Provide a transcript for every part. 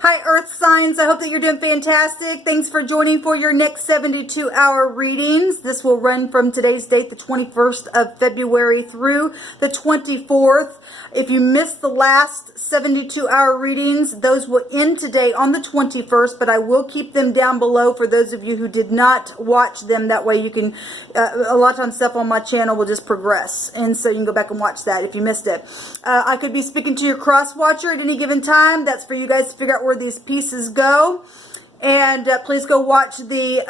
Hi, Earth signs. I hope that you're doing fantastic. Thanks for joining for your next 72-hour readings. This will run from today's date, the 21st of February, through the 24th. If you missed the last 72-hour readings, those will end today on the 21st, but I will keep them down below for those of you who did not watch them. That way you can, a lot of times stuff on my channel will just progress, and so you can go back and watch that if you missed it. I could be speaking to your cross watcher at any given time. That's for you guys to figure out where these pieces go. And please go watch the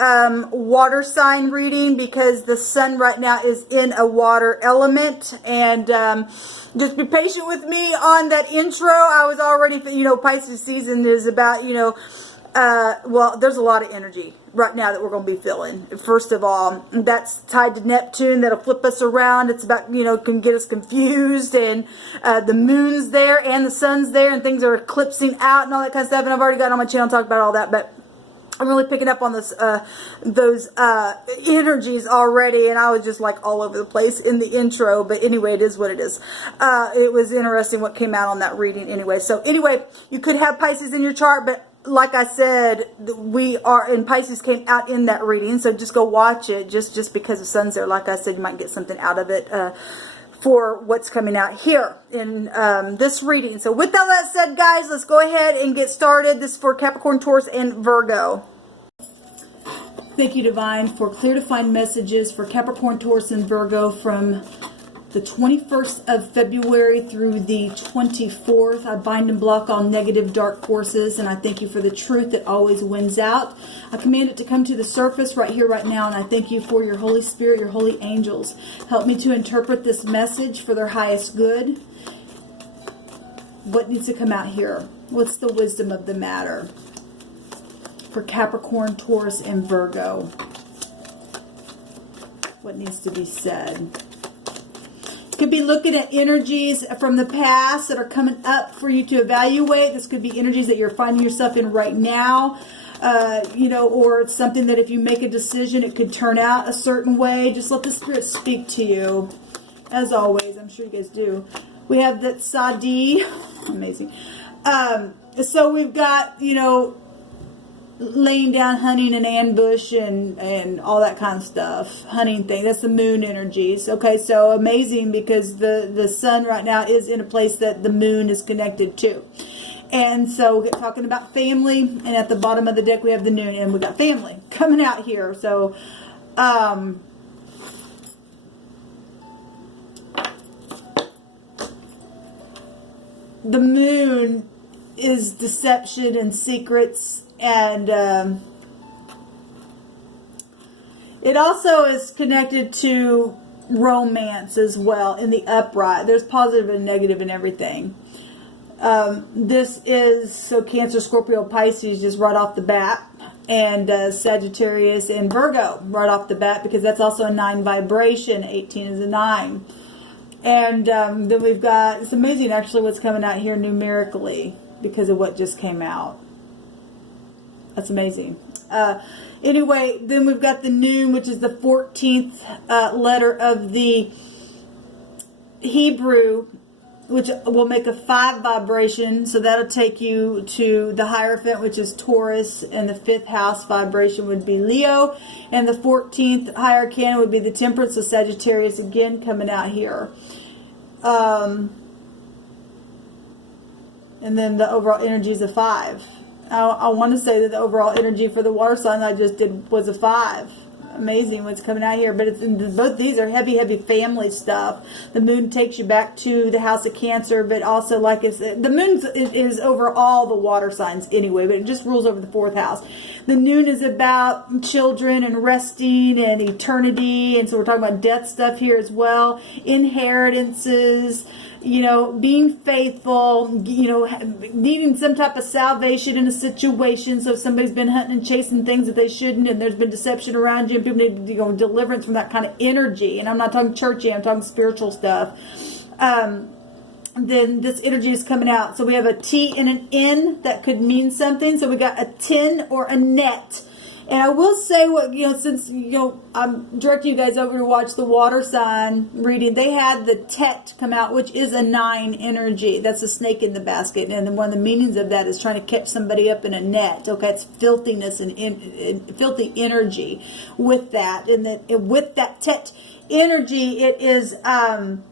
water sign reading, because the sun right now is in a water element. And just be patient with me on that intro. I was already, Pisces season is about, well, there's a lot of energy right now that we're going to be feeling. First of all, that's tied to Neptune. That'll flip us around. It's about, can get us confused. And the moon's there and the sun's there, and things are eclipsing out and all that kind of stuff. And I've already got on my channel talk about all that, but I'm really picking up on this, those energies already, and I was just like all over the place in the intro. But anyway, it is what it is. It was interesting what came out on that reading anyway. So anyway, you could have Pisces in your chart, but like I said, Pisces came out in that reading, so just go watch it. Just because the sun's there, like I said, you might get something out of it for what's coming out here in this reading. So with all that said, guys, let's go ahead and get started. This is for Capricorn, Taurus, and Virgo. Thank you, Divine, for clear defined messages for Capricorn, Taurus, and Virgo from the 21st of February through the 24th. I bind and block all negative dark forces, and I thank you for the truth that always wins out. I command it to come to the surface right here, right now, and I thank you for your Holy Spirit, your holy angels. Help me to interpret this message for their highest good. What needs to come out here? What's the wisdom of the matter for Capricorn, Taurus, and Virgo? What needs to be said? Could be looking at energies from the past that are coming up for you to evaluate. This could be energies that you're finding yourself in right now, or it's something that if you make a decision, it could turn out a certain way. Just let the Spirit speak to you. As always, I'm sure you guys do. We have that Sadi. Amazing. So we've got, laying down, hunting an ambush and all that kind of stuff. Hunting thing. That's the moon energies. Okay, so amazing, because the sun right now is in a place that the moon is connected to. And so we're talking about family, and at the bottom of the deck we have the moon, and we got family coming out here. So the moon is deception and secrets. And it also is connected to romance as well in the upright. There's positive and negative in everything. This is, so Cancer, Scorpio, Pisces just right off the bat. And Sagittarius and Virgo right off the bat, because that's also a 9 vibration. 18 is a 9. And then we've got, it's amazing actually what's coming out here numerically because of what just came out. That's amazing. Anyway, then we've got the noon, which is the 14th letter of the Hebrew, which will make a 5 vibration. So that'll take you to the Hierophant, which is Taurus, and the 5th house vibration would be Leo, and the 14th higher arcana would be the Temperance, of Sagittarius again coming out here. And then the overall energy is a 5. I want to say that the overall energy for the water sign I just did was a 5. Amazing what's coming out here. But both these are heavy, heavy family stuff. The moon takes you back to the house of Cancer, but also, like I said, the moon is over all the water signs anyway, but it just rules over the 4th house. The noon is about children and resting and eternity, and so we're talking about death stuff here as well. Inheritances, being faithful, needing some type of salvation in a situation. So if somebody's been hunting and chasing things that they shouldn't, and there's been deception around you, and people need deliverance from that kind of energy. And I'm not talking churchy, I'm talking spiritual stuff. Then this energy is coming out. So we have a T and an N that could mean something. So we got a tin or a net. And I will say, what, since, I'm directing you guys over to watch the water sign reading, they had the Tet come out, which is a 9 energy. That's a snake in the basket. And one of the meanings of that is trying to catch somebody up in a net. Okay, it's filthiness and filthy energy with that. And with that Tet energy, it is having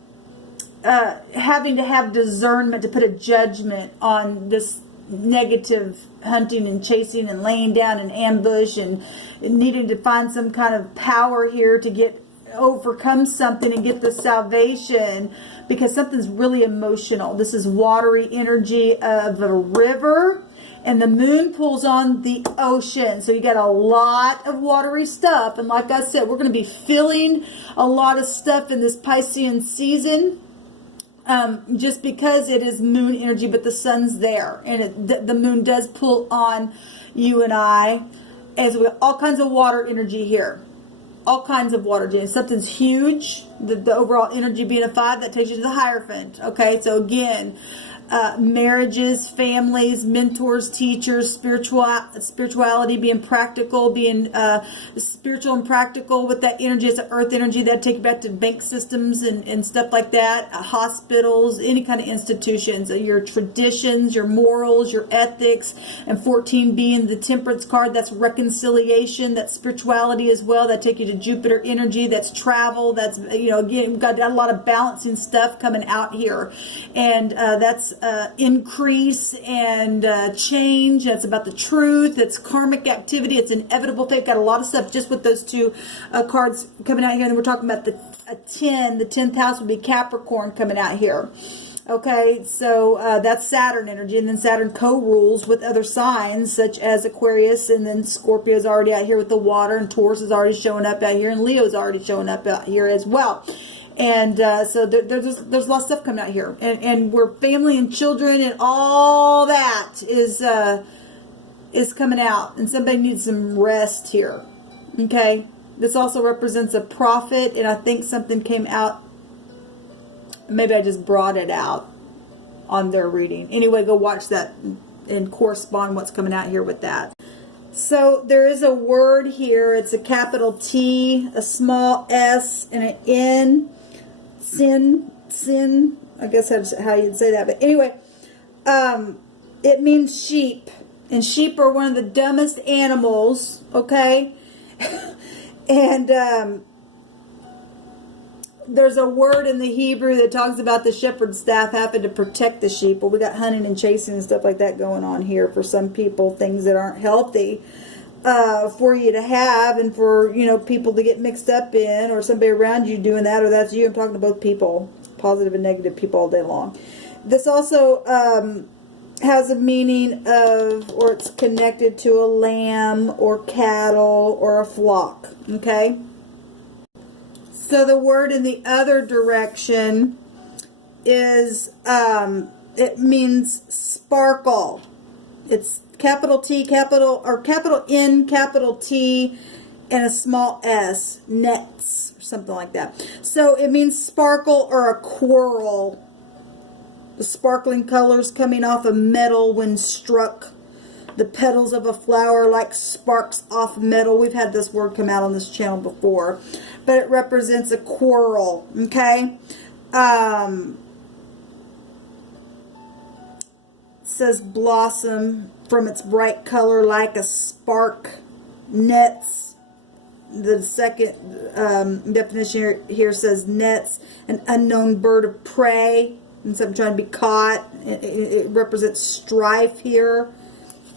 to have discernment to put a judgment on this negative hunting and chasing and laying down an ambush and needing to find some kind of power here to overcome something and get the salvation, because something's really emotional. This is watery energy of a river, and the moon pulls on the ocean. So you got a lot of watery stuff. And like I said, we're going to be feeling a lot of stuff in this Piscean season. Just because it is moon energy, but the sun's there, and the moon does pull on you and I, as we have all kinds of water energy here, all kinds of water energy. Something's huge. The overall energy being a 5, that takes you to the Hierophant. Okay, so again, marriages, families, mentors, teachers, spirituality, being practical, being spiritual and practical with that energy. It's an earth energy that take you back to bank systems and stuff like that, hospitals, any kind of institutions, your traditions, your morals, your ethics, and 14 being the Temperance card. That's reconciliation, that's spirituality as well. That take you to Jupiter energy. That's travel. That's, again, we've got a lot of balancing stuff coming out here, and that's increase and change. That's about the truth. It's karmic activity. It's inevitable fate. Got a lot of stuff just with those two cards coming out here. And we're talking about the 10. The 10th house would be Capricorn coming out here. Okay, so that's Saturn energy, and then Saturn co-rules with other signs such as Aquarius, and then Scorpio is already out here with the water, and Taurus is already showing up out here, and Leo is already showing up out here as well. And so there's a lot of stuff coming out here, and we're family and children and all that is coming out, and somebody needs some rest here. Okay, this also represents a prophet, and I think something came out. Maybe I just brought it out on their reading. Anyway, go watch that and correspond what's coming out here with that. So there is a word here. It's a capital T, a small S, and an N. Sin, I guess that's how you'd say that. But anyway, it means sheep. And sheep are one of the dumbest animals, okay? And there's a word in the Hebrew that talks about the shepherd's staff having to protect the sheep. Well, we got hunting and chasing and stuff like that going on here for some people, things that aren't healthy for you to have, and for, people to get mixed up in, or somebody around you doing that, or that's you. I'm talking to both people, positive and negative people all day long. This also has a meaning of, or it's connected to a lamb or cattle or a flock. Okay? So the word in the other direction is, it means sparkle. It's capital T, capital N, capital T, and a small S, nets, or something like that. So it means sparkle or a quarrel. The sparkling colors coming off of metal when struck. The petals of a flower like sparks off metal. We've had this word come out on this channel before. But it represents a quarrel, okay? It says blossom from its bright color like a spark. Nets. The second definition here says nets, an unknown bird of prey, and something trying to be caught. It represents strife here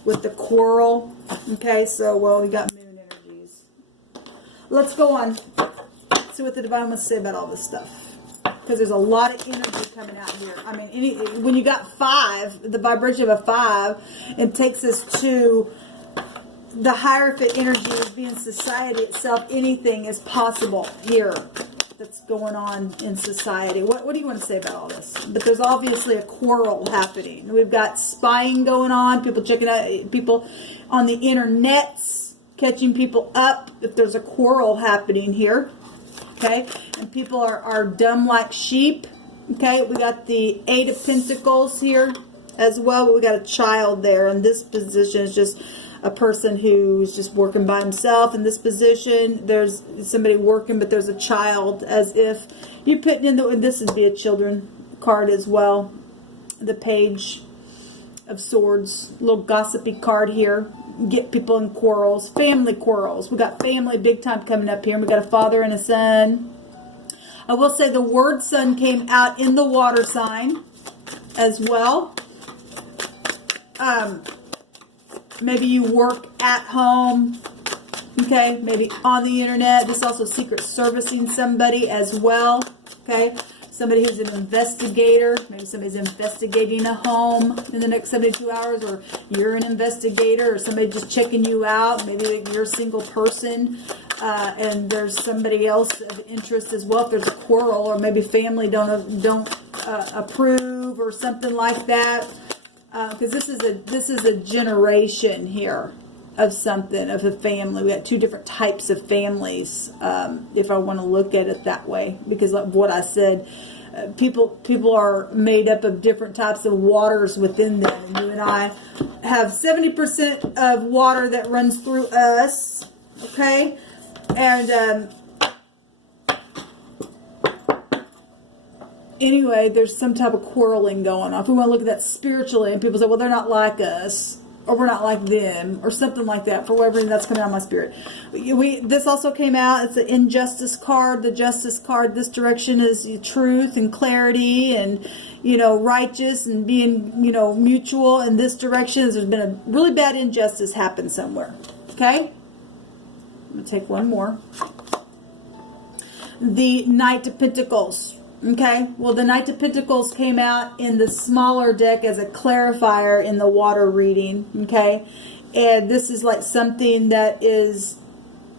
with the quarrel. Okay, so, well, we got moon energies. Let's go on. See what the divine wants to say about all this stuff. Because there's a lot of energy coming out here. I mean, when you got 5, the vibration of a 5, it takes us to the Hierophant energy of being society itself. Anything is possible here that's going on in society. What do you want to say about all this? But there's obviously a quarrel happening. We've got spying going on, people checking out, people on the internets, catching people up if there's a quarrel happening here. Okay, and people are dumb like sheep. Okay, we got the 8 of Pentacles here as well. But we got a child there, and this position is just a person who's just working by himself in this position. There's somebody working, but there's a child, as if you put in this would be a children card as well. The Page of Swords, little gossipy card here. Get people in quarrels, family quarrels. We got family big time coming up here. We got a father and a son. I will say the word son came out in the water sign as well. Maybe you work at home, okay, maybe on the internet. This is also secret servicing somebody as well, okay, somebody who's an investigator. Maybe somebody's investigating a home in the next 72 hours, or you're an investigator, or somebody just checking you out. Maybe you're a single person, and there's somebody else of interest as well. If there's a quarrel, or maybe family don't approve or something like that. Because this is a generation here of something, of a family. We got two different types of families, if I want to look at it that way. Because like what I said, people are made up of different types of waters within them. And you and I have 70% of water that runs through us, okay? And anyway, there's some type of quarreling going on. If we want to look at that spiritually, and people say, well, they're not like us, or we're not like them, or something like that, for whatever reason, that's coming out of my spirit. This also came out. It's the Injustice card. The Justice card, this direction is truth and clarity and, righteous and being, mutual. In this direction, there's been a really bad injustice happen somewhere. Okay? I'm going to take one more. The Knight of Pentacles. Okay, well, the Knight of Pentacles came out in the smaller deck as a clarifier in the water reading, okay? And this is like something that is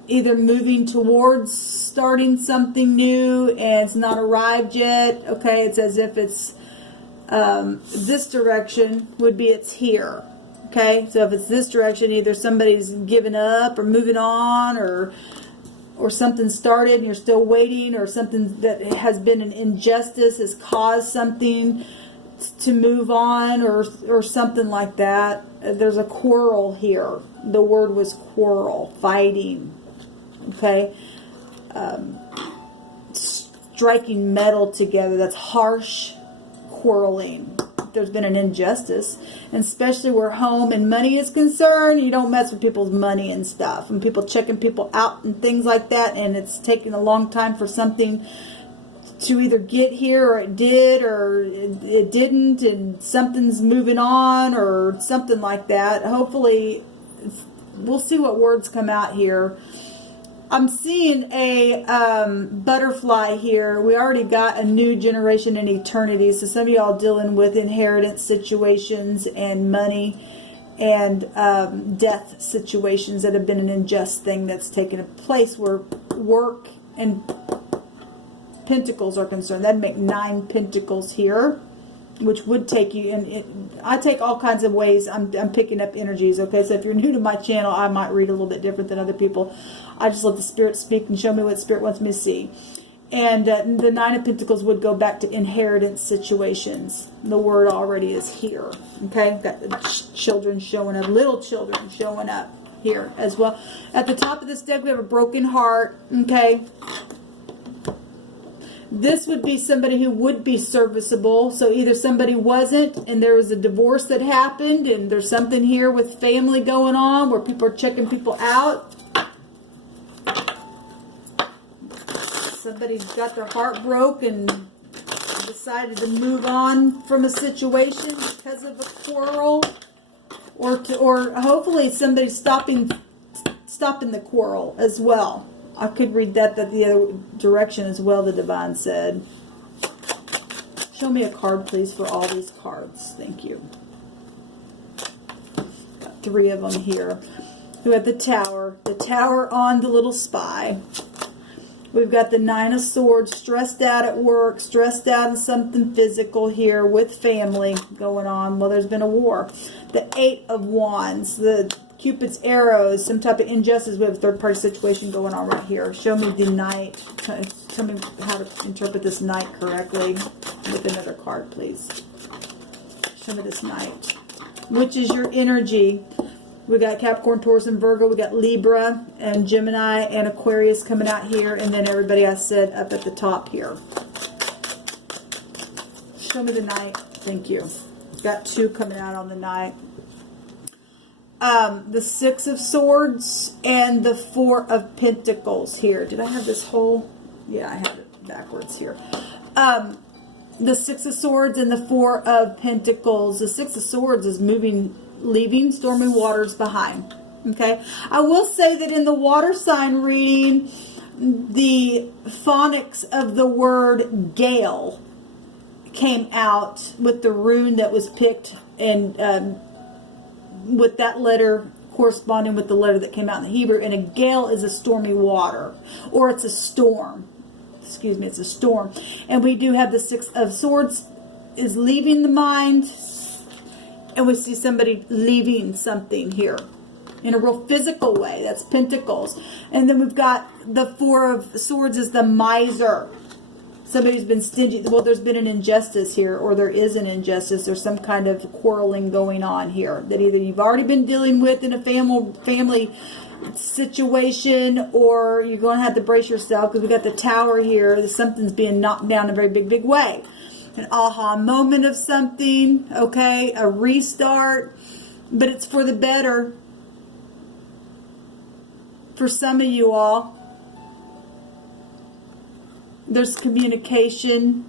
either moving towards starting something new and it's not arrived yet, okay? It's as if it's, this direction would be it's here, okay? So if it's this direction, either somebody's given up or moving on, or something started and you're still waiting, or something that has been an injustice has caused something to move on, or something like that. There's a quarrel here. The word was quarrel, fighting, okay? Striking metal together. That's harsh quarreling. There's been an injustice, and especially where home and money is concerned, you don't mess with people's money and stuff, and people checking people out and things like that, and it's taking a long time for something to either get here, or it did, or it didn't, and something's moving on, or something like that. Hopefully, we'll see what words come out here. I'm seeing a butterfly here. We already got a new generation in eternity. So some of y'all dealing with inheritance situations and money and death situations that have been an unjust thing that's taken place, where work and pentacles are concerned. That'd make 9 pentacles here, which would take you in. I take all kinds of ways. I'm picking up energies, okay? So if you're new to my channel, I might read a little bit different than other people. I just let the Spirit speak and show me what Spirit wants me to see. And the 9 of Pentacles would go back to inheritance situations. The word already is here, okay? Got the children showing up, little children showing up here as well. At the top of this deck, we have a broken heart, okay? This would be somebody who would be serviceable. So either somebody wasn't, and there was a divorce that happened, and there's something here with family going on where people are checking people out. Somebody's got their heart broke and decided to move on from a situation because of a quarrel, or hopefully somebody's stopping the quarrel as well. I could read that the other direction as well, the Divine said. Show me a card, please, for all these cards. Thank you. Got 3 of them here. We have the Tower on the little spy. We've got the 9 of Swords, stressed out at work, stressed out in something physical here with family going on. Well, there's been a war. The 8 of Wands, the Cupid's arrows, some type of injustice. We have a third-party situation going on right here. Show me the Knight. Tell me how to interpret this Knight correctly with another card, please. Show me this Knight. Which is your energy. We got Capricorn, Taurus, and Virgo. We got Libra and Gemini and Aquarius coming out here. And then everybody I said up at the top here. Show me the Knight. Thank you. Got 2 coming out on the Knight. The 6 of Swords and the 4 of Pentacles here. Did I have this whole? Yeah, I have it backwards here. The 6 of Swords and the 4 of Pentacles. The 6 of Swords is moving, leaving stormy waters behind. Okay. I will say that in the water sign reading, the phonics of the word gale came out with the rune that was picked, and with that letter corresponding with the letter that came out in the Hebrew. And a gale is a stormy water, or it's a storm. Excuse me, it's a storm. And we do have the 6 of Swords is leaving the mind, and we see somebody leaving something here in a real physical way. That's Pentacles. And then we've got the 4 of Swords is the miser. Somebody's been stingy. Well, there's been an injustice here, or there is an injustice. There's some kind of quarreling going on here that either you've already been dealing with in a family situation, or you're going to have to brace yourself because we got the Tower here. Something's being knocked down in a very big way. An aha moment of something, okay? A restart, but it's for the better for some of you all. There's communication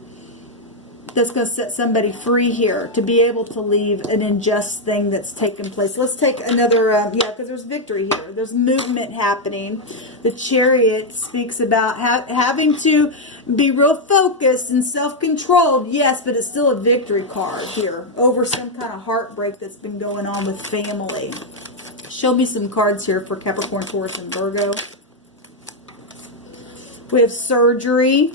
that's going to set somebody free here to be able to leave an unjust thing that's taken place. Let's take another, yeah, because there's victory here. There's movement happening. The Chariot speaks about having to be real focused and self-controlled, yes, but it's still a victory card here over some kind of heartbreak that's been going on with family. Show me some cards here for Capricorn, Taurus, and Virgo. We have surgery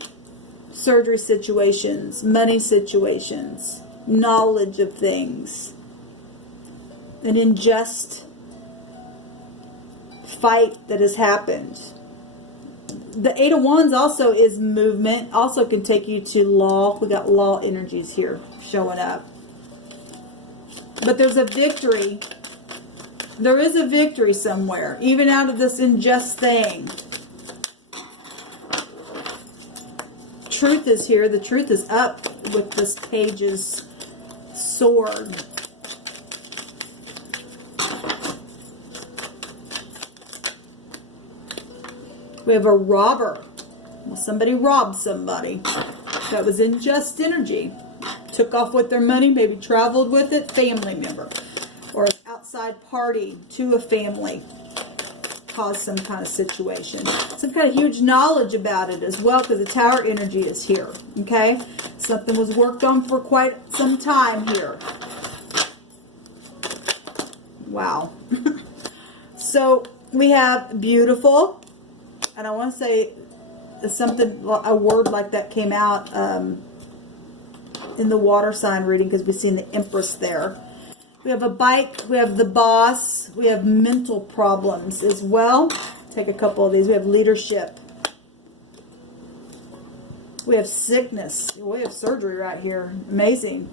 situations, money situations, knowledge of things, an unjust fight that has happened. The 8 of Wands also is movement, also can take you to law. We got law energies here showing up. But there's a victory. There is a victory somewhere, even out of this unjust thing. Truth is here. The truth is up with this Page's sword. We have a robber. Well, somebody robbed somebody. That was unjust energy. Took off with their money, maybe traveled with it. Family member. Or an outside party to a family. Cause some kind of situation. Some kind of huge knowledge about it as well, because the Tower energy is here. Okay? Something was worked on for quite some time here. Wow. So we have beautiful, and I want to say something, a word like that came out in the water sign reading, because we've seen the Empress there. We have a bike, we have the boss, we have mental problems as well. Take a couple of these. We have leadership. We have sickness. We have surgery right here. Amazing.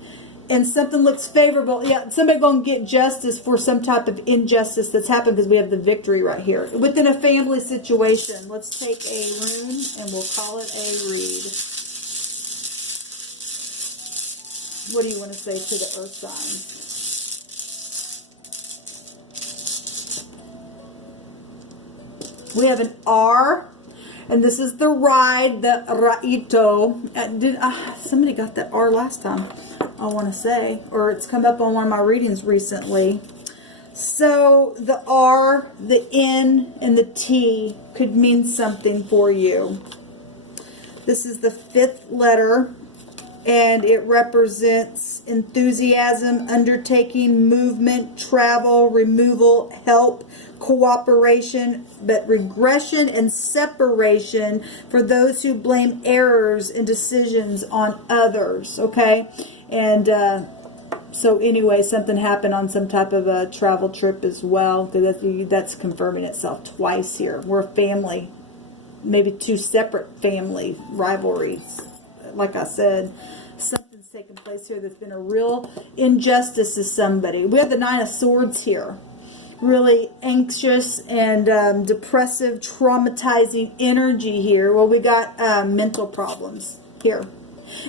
And something looks favorable. Yeah, somebody going to get justice for some type of injustice that's happened, because we have the victory right here. Within a family situation, let's take a rune and we'll call it a read. What do you want to say to the earth sign? We have an R, and this is the ride, the Raito. Somebody got that R last time, I want to say, or it's come up on one of my readings recently. So the R, the N, and the T could mean something for you. This is the 5th letter, and it represents enthusiasm, undertaking, movement, travel, removal, help, cooperation, but regression and separation for those who blame errors and decisions on others. Okay? And so anyway, something happened on some type of a travel trip as well, because that's confirming itself twice here. We're a family, maybe 2 separate family rivalries. Like I said, something's taken place here that's been a real injustice to somebody. We have the 9 of Swords here. really anxious and depressive, traumatizing energy here. Well, we got mental problems here.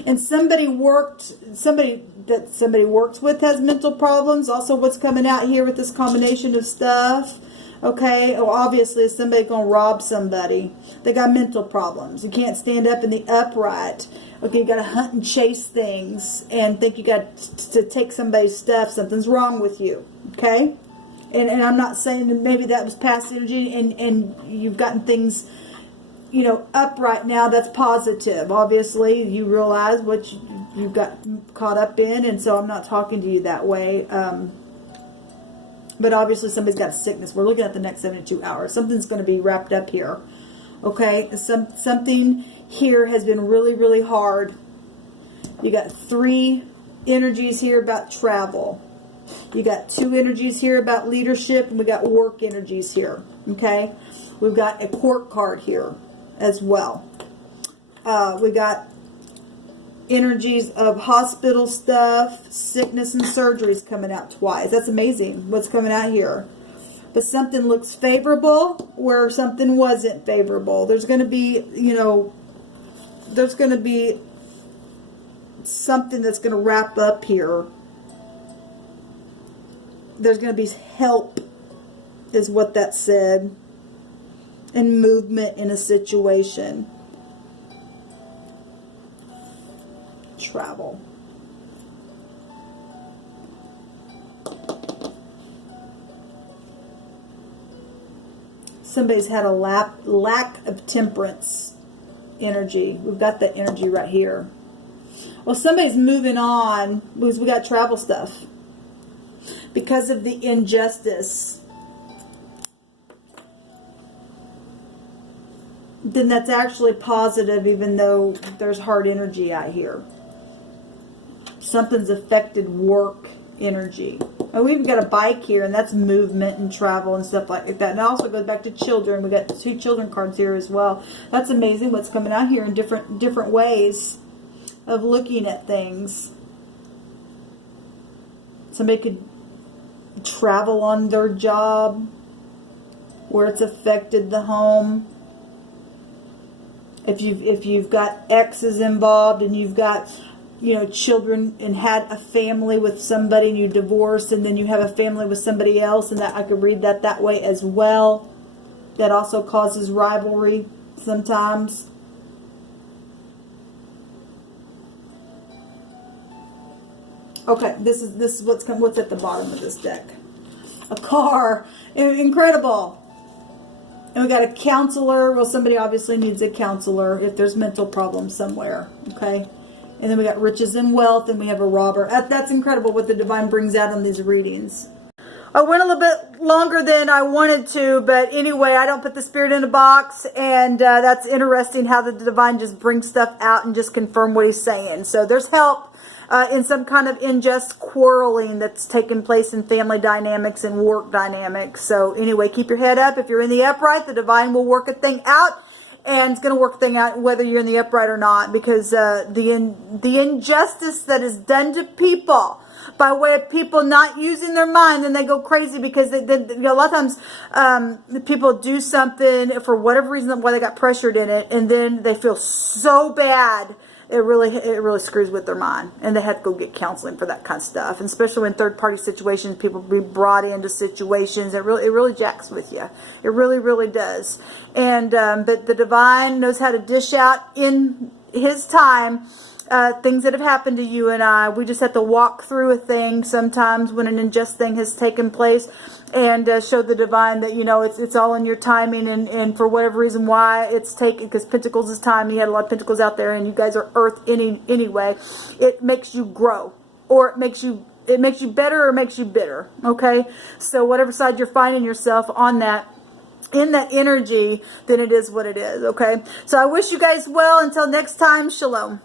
And somebody works with has mental problems. Also, what's coming out here with this combination of stuff? Okay, well, obviously, somebody's going to rob somebody. They got mental problems. You can't stand up in the upright. Okay, you got to hunt and chase things and think you got to take somebody's stuff. Something's wrong with you. Okay? And I'm not saying that maybe that was past energy and you've gotten things, you know, upright now. That's positive. Obviously, you realize what you got caught up in, and so I'm not talking to you that way. But obviously somebody's got a sickness. We're looking at the next 72 hours. Something's going to be wrapped up here. Okay? Something here has been really, really hard. You got 3 energies here about travel. You got 2 energies here about leadership, and we got work energies here. Okay? We've got a court card here as well. We got energies of hospital stuff, sickness and surgeries coming out twice. That's amazing what's coming out here. But something looks favorable where something wasn't favorable. There's going to be, you know, there's going to be something that's going to wrap up here. There's going to be help, is what that said, and movement in a situation. Travel. Somebody's had a lack of temperance energy. We've got that energy right here. Well, somebody's moving on because we got travel stuff. Because of the injustice. Then that's actually positive, even though there's hard energy out here. Something's affected work energy. Oh, we've got a bike here, and that's movement and travel and stuff like that. And it also goes back to children. We got 2 children cards here as well. That's amazing what's coming out here in different ways of looking at things. Somebody could travel on their job where it's affected the home. If you've got exes involved and you've got, you know, children and had a family with somebody and you divorced and then you have a family with somebody else, and that I could read that way as well. That also causes rivalry sometimes. Okay, this is what's at the bottom of this deck. A car. Incredible. And we got a counselor. Well, somebody obviously needs a counselor if there's mental problems somewhere. Okay. And then we got riches and wealth, and we have a robber. That's incredible what the divine brings out on these readings. I went a little bit longer than I wanted to, but anyway, I don't put the spirit in a box, and that's interesting how the divine just brings stuff out and just confirm what he's saying. So there's help in some kind of unjust quarreling that's taking place in family dynamics and work dynamics. So anyway, keep your head up. If you're in the upright, the divine will work a thing out. And it's going to work a thing out whether you're in the upright or not, because the injustice that is done to people by way of people not using their mind, and they go crazy because a lot of times people do something for whatever reason why they got pressured in it, and then they feel so bad. It really screws with their mind, and they have to go get counseling for that kind of stuff. And especially in third-party situations, people be brought into situations. It really jacks with you. It really does. And but the divine knows how to dish out in His time things that have happened to you and I. We just have to walk through a thing sometimes when an unjust thing has taken place, and show the divine that, you know, it's all in your timing, and for whatever reason why it's taken, because Pentacles is time. You had a lot of Pentacles out there, and you guys are Earth anyway. It makes you grow, or it makes you better, or it makes you bitter. Okay, so whatever side you're finding yourself on that, in that energy, then it is what it is. Okay, so I wish you guys well. Until next time, shalom.